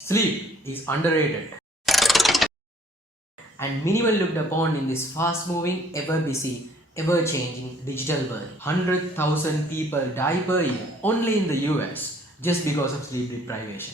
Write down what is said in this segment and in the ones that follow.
Sleep is underrated and minimal looked upon in this fast-moving, ever-busy, ever-changing digital world. 100,000 people die per year only in the US just because of sleep deprivation.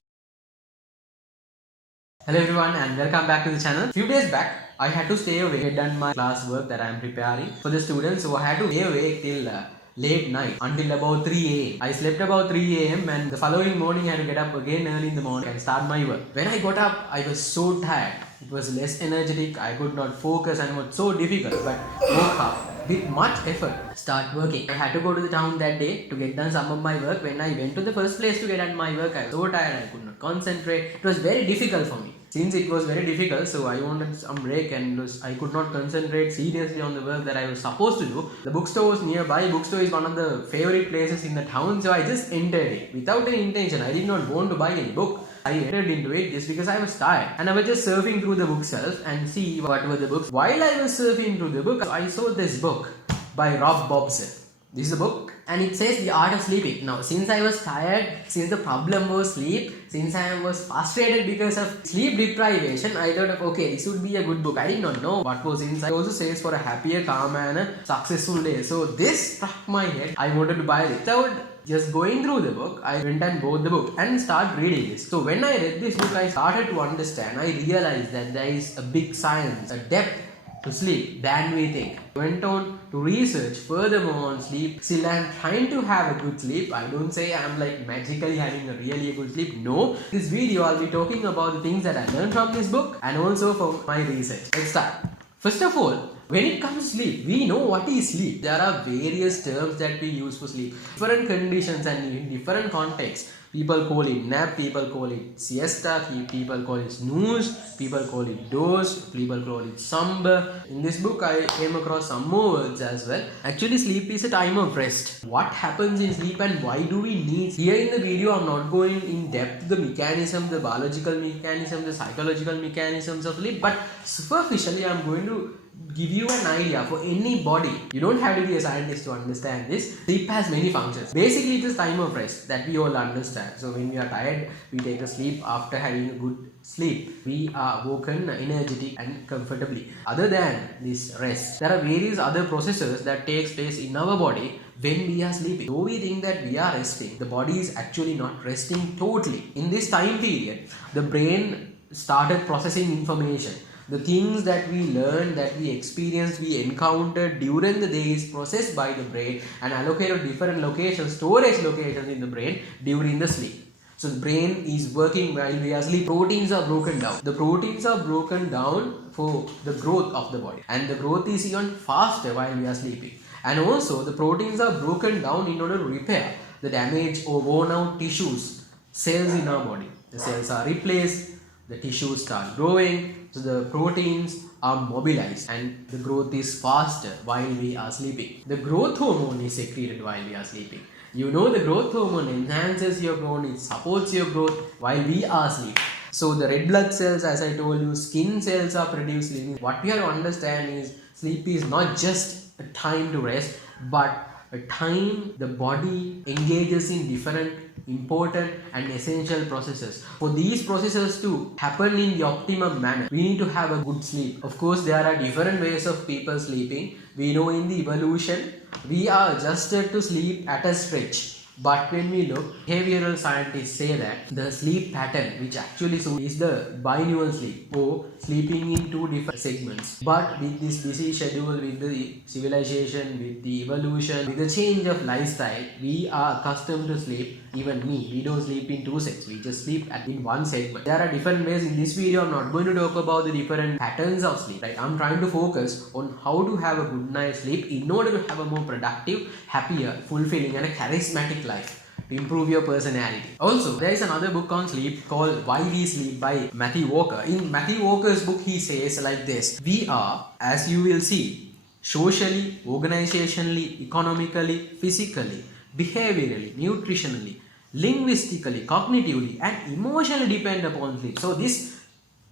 Hello everyone and welcome back to the channel. Few days back, I had to stay awake. I had done my class work that I am preparing for the students, so I had to stay awake till late night until about 3 a.m. I slept about 3 a.m. and the following morning I had to get up again early in the morning and start my work. When I got up, I was so tired. It was less energetic, I could not focus and it was so difficult, but woke up with much effort, start working. I had to go to the town that day to get done some of my work. When I went to the first place to get done my work, I was so tired, I could not concentrate. It was very difficult for me. Since it was very difficult, so I wanted some break and I could not concentrate seriously on the work that I was supposed to do. The bookstore was nearby. Bookstore is one of the favorite places in the town, so I just entered it without any intention. I did not want to buy any book. I entered into it just because I was tired and I was just surfing through the bookshelf and see what were the books. While I was surfing through the book, I saw this book by Rob Bobson. This is the book and it says The Art of Sleeping. Now, since I was tired, since the problem was sleep, since I was frustrated because of sleep deprivation, I thought of, okay, this would be a good book. I did not know what was inside. It also says for a happier, calmer and a successful day. So this struck my head. I wanted to buy it. Without just going through the book, I went and bought the book and started reading this. So when I read this book, I started to understand. I realized that there is a big science, a depth to sleep than we think. I went on to research furthermore on sleep. Still I am trying to have a good sleep. I don't say I am like magically having a really good sleep. No. This video I'll be talking about the things that I learned from this book and also from my research. Let's start. First of all, when it comes to sleep, we know what is sleep. There are various terms that we use for sleep. Different conditions and in different contexts. People call it nap, people call it siesta, people call it snooze, people call it doze, people call it slumber. In this book, I came across some more words as well. Actually, sleep is a time of rest. What happens in sleep and why do we need? Here in the video, I'm not going in depth the mechanism, the biological mechanism, the psychological mechanisms of sleep, but superficially, I'm going to give you an idea for any body. You don't have to be a scientist to understand this. Sleep has many functions. Basically, it is time of rest that we all understand. So when we are tired, we take a sleep. After having a good sleep, we are woken energetic and comfortably. Other than this rest, there are various other processes that takes place in our body when we are sleeping. Though we think that we are resting, the body is actually not resting totally. In this time period, the brain started processing information. The things that we learned, that we experienced, we encountered during the day is processed by the brain and allocated different locations, storage locations in the brain during the sleep. So the brain is working while we are asleep. Proteins are broken down. The proteins are broken down for the growth of the body and the growth is even faster while we are sleeping. And also the proteins are broken down in order to repair the damaged or worn out tissues, cells in our body. The cells are replaced, the tissues start growing, so the proteins are mobilized and the growth is faster while we are sleeping. The growth hormone is secreted while we are sleeping. You know the growth hormone enhances your growth, it supports your growth while we are asleep. So the red blood cells, as I told you, skin cells are produced. What we have to understand is sleep is not just a time to rest, but a time the body engages in different important and essential processes. For these processes to happen in the optimum manner, we need to have a good sleep. Of course, there are different ways of people sleeping. We know in the evolution, we are adjusted to sleep at a stretch. But when we look, behavioral scientists say that the sleep pattern which actually is the binaural sleep or sleeping in two different segments. But with this busy schedule, with the civilization, with the evolution, with the change of lifestyle, we are accustomed to sleep. Even me, we don't sleep in two sets, we just sleep in one segment. There are different ways. In this video, I'm not going to talk about the different patterns of sleep. Right? I'm trying to focus on how to have a good night's sleep in order to have a more productive, happier, fulfilling and a charismatic life to improve your personality. Also, there is another book on sleep called Why We Sleep by Matthew Walker. In Matthew Walker's book, he says like this: we are, as you will see, socially, organizationally, economically, physically, behaviorally, nutritionally, linguistically, cognitively and emotionally depend upon sleep. So this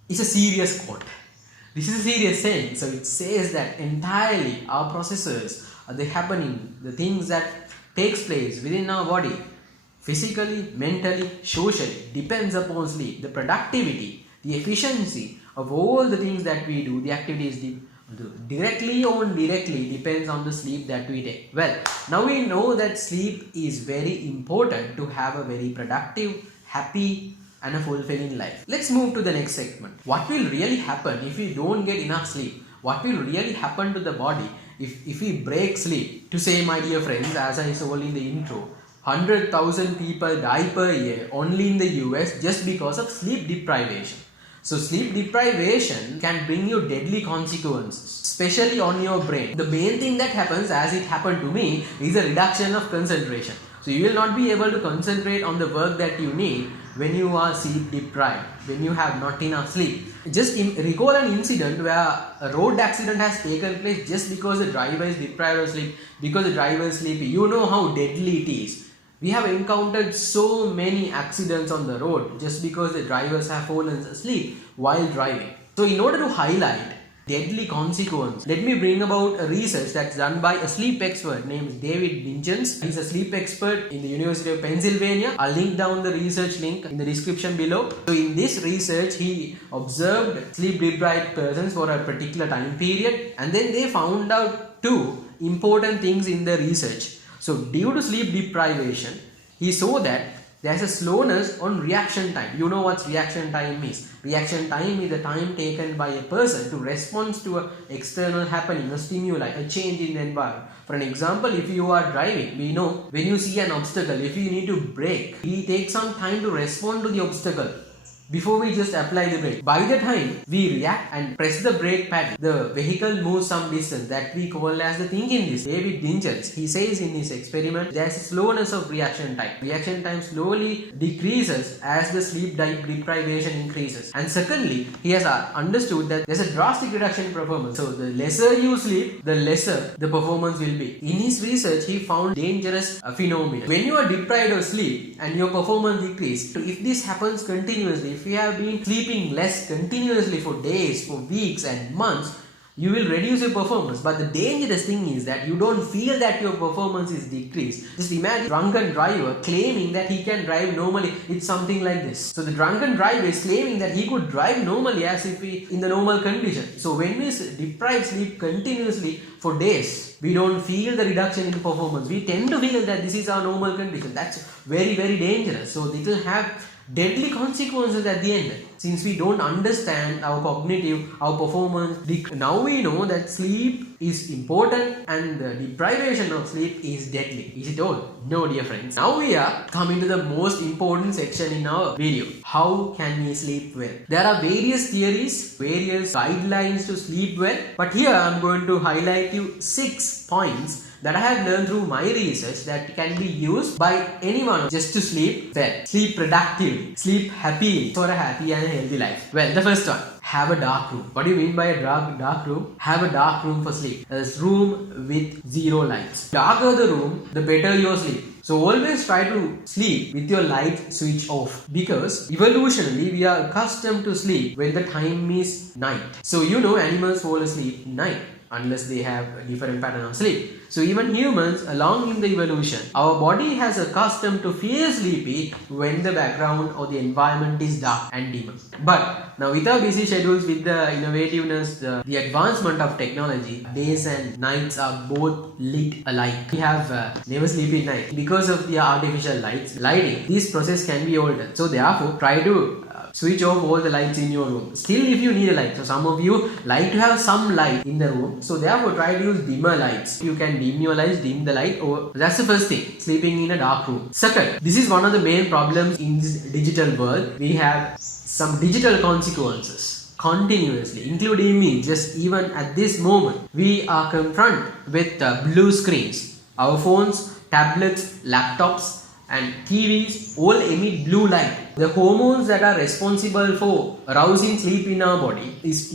is a serious quote. This is a serious saying. So it says that entirely our processes, the happening, the things that takes place within our body physically, mentally, socially, depends upon sleep. The productivity, the efficiency of all the things that we do, the activities directly or indirectly depends on the sleep that we take. Well, now we know that sleep is very important to have a very productive, happy and a fulfilling life. Let's move to the next segment. What will really happen if we don't get enough sleep? What will really happen to the body if we break sleep? To say, my dear friends, as I told in the intro, 100,000 people die per year only in the US just because of sleep deprivation. So sleep deprivation can bring you deadly consequences, especially on your brain. The main thing that happens, as it happened to me, is a reduction of concentration. So you will not be able to concentrate on the work that you need when you are sleep deprived, when you have not enough sleep. Just recall an incident where a road accident has taken place just because the driver is deprived of sleep, because the driver is sleepy. You know how deadly it is. We have encountered so many accidents on the road just because the drivers have fallen asleep while driving. So in order to highlight deadly consequences, let me bring about a research that's done by a sleep expert named David Vinchens. He's a sleep expert in the University of Pennsylvania. I'll link down the research link in the description below. So in this research, he observed sleep deprived persons for a particular time period, and then they found out two important things in the research. So due to sleep deprivation, he saw that there's a slowness on reaction time. You know what reaction time is. Reaction time is the time taken by a person to respond to an external happening, a stimuli, a change in the environment. For an example, if you are driving, we know when you see an obstacle, if you need to brake, we take some time to respond to the obstacle before we just apply the brake. By the time we react and press the brake pad, the vehicle moves some distance that we call as the thinking distance. David Vinchens, he says in his experiment, there is a slowness of reaction time. Reaction time slowly decreases as the sleep deprivation increases. And secondly, he has understood that there is a drastic reduction in performance. So the lesser you sleep, the lesser the performance will be. In his research, he found dangerous phenomena. When you are deprived of sleep and your performance decreases, if this happens continuously, if you have been sleeping less continuously for days, for weeks and months, you will reduce your performance. But the dangerous thing is that you don't feel that your performance is decreased. Just imagine a drunken driver claiming that he can drive normally. It's something like this. So the drunken driver is claiming that he could drive normally as if he in the normal condition. So when we deprive sleep continuously for days, we don't feel the reduction in performance. We tend to feel that this is our normal condition. That's very, very dangerous. So it will have deadly consequences at the end, since we don't understand our cognitive, our performance. Now we know that sleep is important and the deprivation of sleep is deadly. Is it all? No, dear friends. Now we are coming to the most important section in our video. How can we sleep well? There are various theories, various guidelines to sleep well, but here I am going to highlight you 6 points that I have learned through my research that can be used by anyone just to sleep well, sleep productively, sleep happily for a happy and healthy life. Well, the first one, have a dark room. What do you mean by a dark room? Have a dark room for sleep. A room with zero lights. The darker the room, the better your sleep. So always try to sleep with your light switch off, because evolutionally we are accustomed to sleep when the time is night. So you know animals fall asleep night unless they have a different pattern of sleep. So even humans, along in the evolution, our body has accustomed to feel sleepy when the background or the environment is dark and dim. But now with our busy schedules, with the innovativeness, the advancement of technology, days and nights are both lit alike. We have never sleepy night because of the artificial lighting. This process can be altered. So therefore, try to switch off all the lights in your room. Still, if you need a light, so some of you like to have some light in the room, so therefore try to use dimmer lights. You can dim your lights, dim the light, or that's the first thing, sleeping in a dark room. Second, this is one of the main problems in this digital world. We have some digital consequences continuously, including me. Just even at this moment, we are confronted with blue screens. Our phones, tablets, laptops and TVs all emit blue light. The hormones that are responsible for arousing sleep in our body is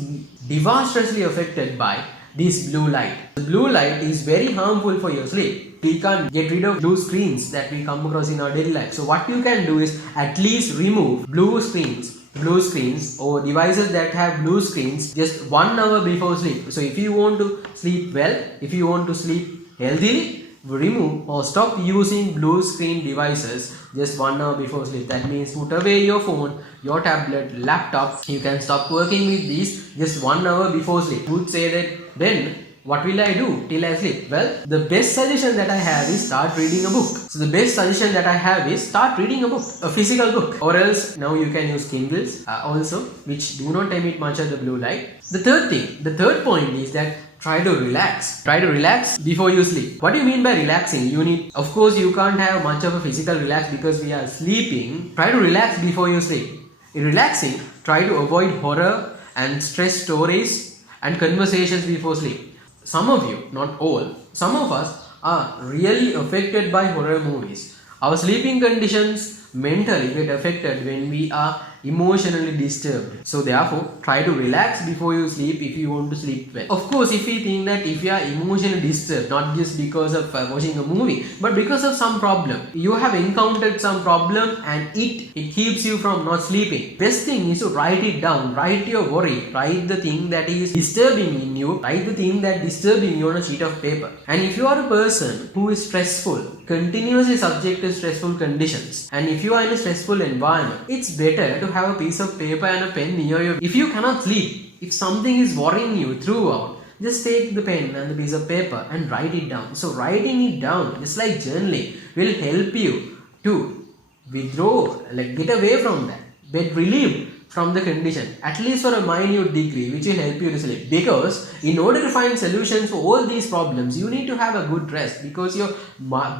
disastrously affected by this blue light. The blue light is very harmful for your sleep. We can't get rid of blue screens that we come across in our daily life. So what you can do is at least remove blue screens or devices that have blue screens just 1 hour before sleep. So if you want to sleep well, if you want to sleep healthily, remove or stop using blue screen devices just 1 hour before sleep. That means put away your phone, your tablet, laptop. You can stop working with these just 1 hour before sleep. You would say that, then what will I do till I sleep? Well, the best suggestion that I have is start reading a book. So the best suggestion that I have is start reading a book, a physical book. Or else now you can use Kindles also, which do not emit much of the blue light. The third point is that try to relax. Try to relax before you sleep. What do you mean by relaxing? Of course, you can't have much of a physical relax because we are sleeping. Try to relax before you sleep. In relaxing, try to avoid horror and stress stories and conversations before sleep. Some of you, not all, some of us are really affected by horror movies. Our sleeping conditions mentally get affected when we are emotionally disturbed. So therefore, try to relax before you sleep if you want to sleep well. Of course, if you think that if you are emotionally disturbed, not just because of watching a movie, but because of some problem, you have encountered some problem and it keeps you from not sleeping. Best thing is to write it down. Write your worry. Write the thing that is disturbing in you. Write the thing that is disturbing you on a sheet of paper. And if you are a person who is stressful, continuously subject to stressful conditions, and if you are in a stressful environment, it's better to have a piece of paper and a pen near you. If you cannot sleep, if something is worrying you throughout, just take the pen and the piece of paper and write it down. So writing it down, just like journaling, will help you to withdraw, get away from that, get relieved from the condition, at least for a minute degree, which will help you to sleep. Because in order to find solutions for all these problems, you need to have a good rest, because your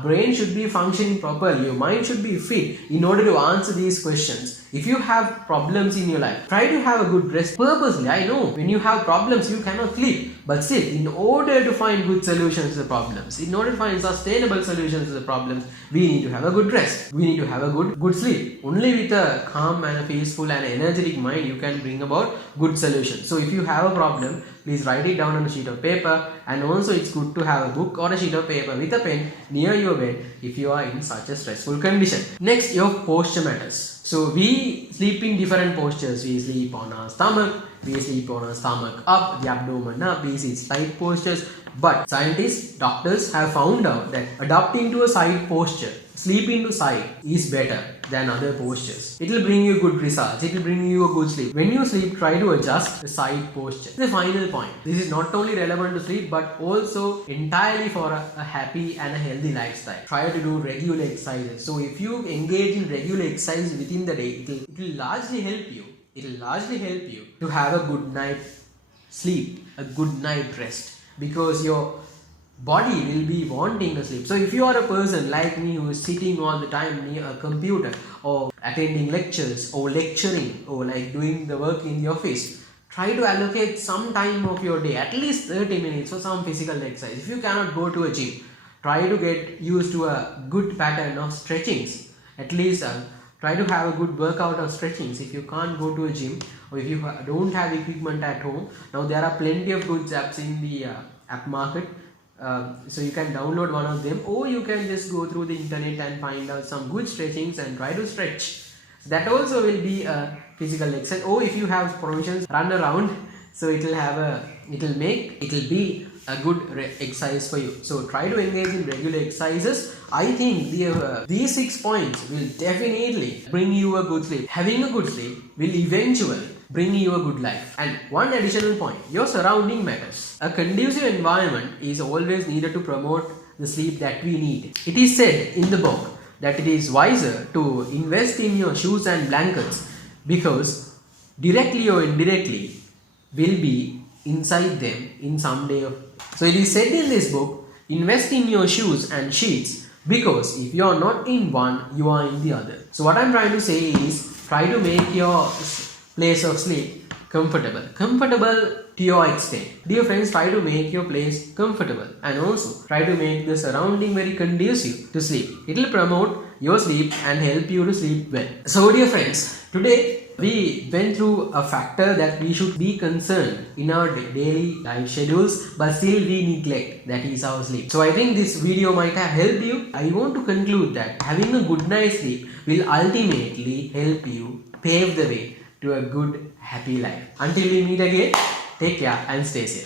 brain should be functioning properly, your mind should be fit in order to answer these questions. If you have problems in your life, try to have a good rest purposely. I know when you have problems, you cannot sleep. But still, in order to find good solutions to the problems, in order to find sustainable solutions to the problems, we need to have a good rest. We need to have a good sleep. Only with a calm and a peaceful and energetic mind, you can bring about good solutions. So if you have a problem, please write it down on a sheet of paper. And also it's good to have a book or a sheet of paper with a pen near your bed if you are in such a stressful condition. Next, your posture matters. So we sleep in different postures. We sleep on our stomach, we sleep on our stomach up, the abdomen up, we sit side postures. But scientists, doctors have found out that adapting to a side posture, sleeping to side, is better than other postures. It will bring you good results. It will bring you a good sleep. When you sleep, try to adjust the side posture. The final point. This is not only relevant to sleep, but also entirely for a happy and a healthy lifestyle. Try to do regular exercises. So if you engage in regular exercise within the day, it will largely help you. It will largely help you to have a good night sleep, a good night rest, because your body will be wanting to sleep. So if you are a person like me who is sitting all the time near a computer, or attending lectures, or lecturing, or doing the work in the office, try to allocate some time of your day, at least 30 minutes for some physical exercise. If you cannot go to a gym, try to get used to a good pattern of stretchings. At least try to have a good workout of stretchings. If you can't go to a gym, or if you don't have equipment at home, now there are plenty of good apps in the app market. So you can download one of them, or you can just go through the internet and find out some good stretchings and try to stretch. So that also will be a physical exercise. Or if you have provisions, run around. So it will be a good exercise for you. So try to engage in regular exercises. I think these 6 points will definitely bring you a good sleep. Having a good sleep will eventually bring you a good life. And one additional point, your surrounding matters. A conducive environment is always needed to promote the sleep that we need. It is said in the book that it is wiser to invest in your shoes and blankets, because directly or indirectly will be inside them in some day. So it is said in this book, invest in your shoes and sheets, because if you are not in one, you are in the other. So what I am trying to say is, try to make your place of sleep comfortable to your extent. Dear friends, try to make your place comfortable, and also try to make the surrounding very conducive to sleep. It will promote your sleep and help you to sleep well. So dear friends, today we went through a factor that we should be concerned in our daily life schedules, but still we neglect, that is our sleep. So I think this video might have helped you. I want to conclude that having a good night's sleep will ultimately help you pave the way to a good, happy life. Until we meet again, take care and stay safe.